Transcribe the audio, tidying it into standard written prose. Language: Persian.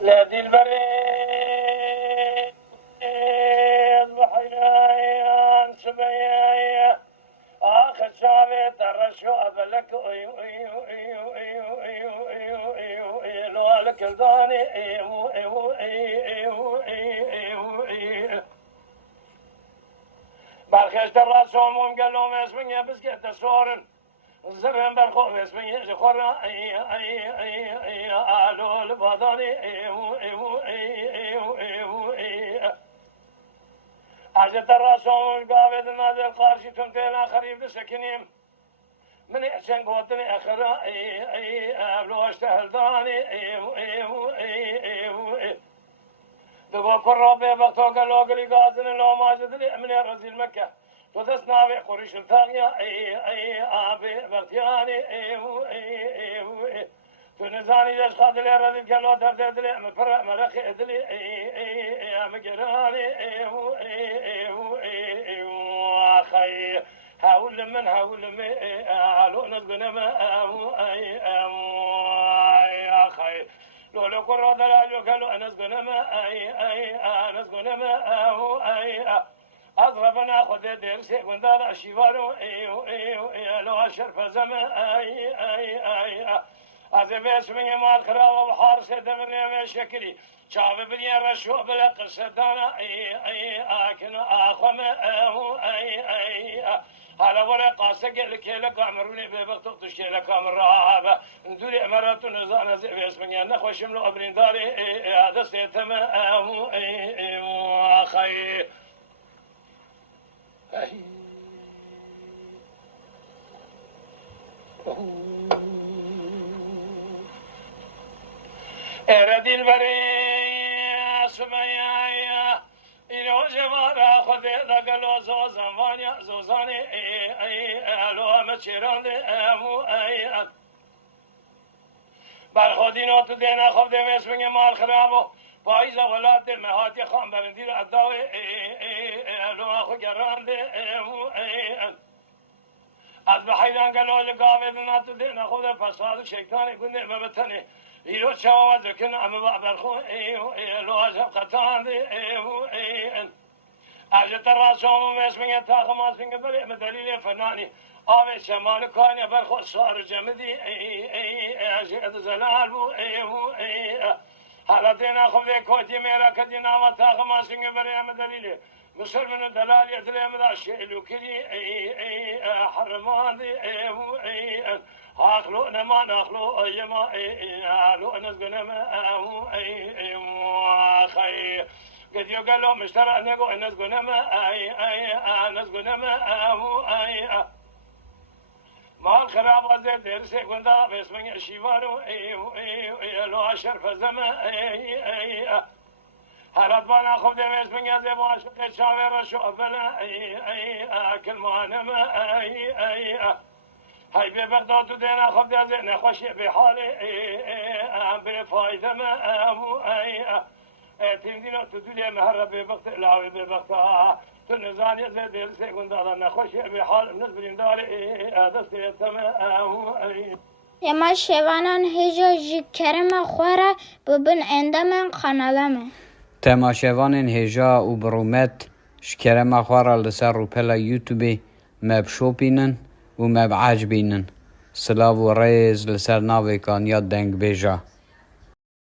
لا دلبري بحيان سبيايا آخر شعبي ترشو أبلك لو لك الداني برخشت الرسوم قال لهم اسمي بس كنت صورن زرن برخو اسمي زخورا آلو البضاني عجت الرسوم قابد نادر قارشي تنتين خريب سكنيم من احسن قوتني اخرا ابلو اشتهل داني دقو كرابي بغتو قلو قلي قازن لو ماجد لي من رزيل مكة تدسنا بي قريش الثانية ابي بغتياني تنزاني جاش خاد لي رزيل كلو تردد لي مفرق مرخي ادلي مقراني اخي هاول من علو نزقنا ما اخي لو كرو دلاجو كلو نزقنا ما نزقنا ما اضربنا خذ درسي وندار الشيوارو لو اشرف زمان از اسمي مال خراب بحار سدمني شكلي شاف بني رشو بلا قصدنا اكن اخم على ورا قاسق لك لك امروني ببقت تشكي لك امر ندوري امارات نزان اسمي انا خوشم له ابرين داري هذا سيتم اخي اردي البري سميايا إنو جمارا خذي دقلو زوزان وانيا زوزاني ألو مچيران دي أمو برخودينو تدينا خب دي ويسمنگ مال خرابو پاییزا ولاد دي مهاتي خان برندير أداوي ألو أخو گران دي أمو از بحيران قالوا لقابل ناتو دينا خب دي فساد شيطاني كني مبتني يلو شاوز لكن أم بعبرخو لو أجب قطان دي أجت الرسوم اسمي تاخم اسمي بلي مدليل فناني آوي شمال كان يبرخو صار جمدي أجت زلال حالتنا خب دي كوتي ميرا كدينا وتاخم اسمي بلي مدليل مصر من دلال يدري مدى شيلو كلي حرمان دي أخلو نما نخلو أيما أخلو نزقنا ما خي قد يقولوا مشترى نقو نزقنا ما نزقنا ما ما الخراب غزة درسي كنت باسمك الشيوانو لو أشرف زمان هرات بانا خب دي باسمك زيبو عشق شاوير شو أفلا كل مهانما هاي ببغداد دينا خب دي نخوشي بحالي بفايدة ما تندينا تدولي مهرب ببغت لاوي ببغتها تنزاني زي درسي كنت نخوشي بحال نزبرين داري هذا سيتما يما شوانان هجا جي كرم خوارا ببن عندما قنالمه تماشاوان هجا و برومت شكرم خوارا لسر روپلا يوتيوبي مب شوبينن و مب عجبينن سلاو و ريز لسر ناوي كان ياد دنگ بيجا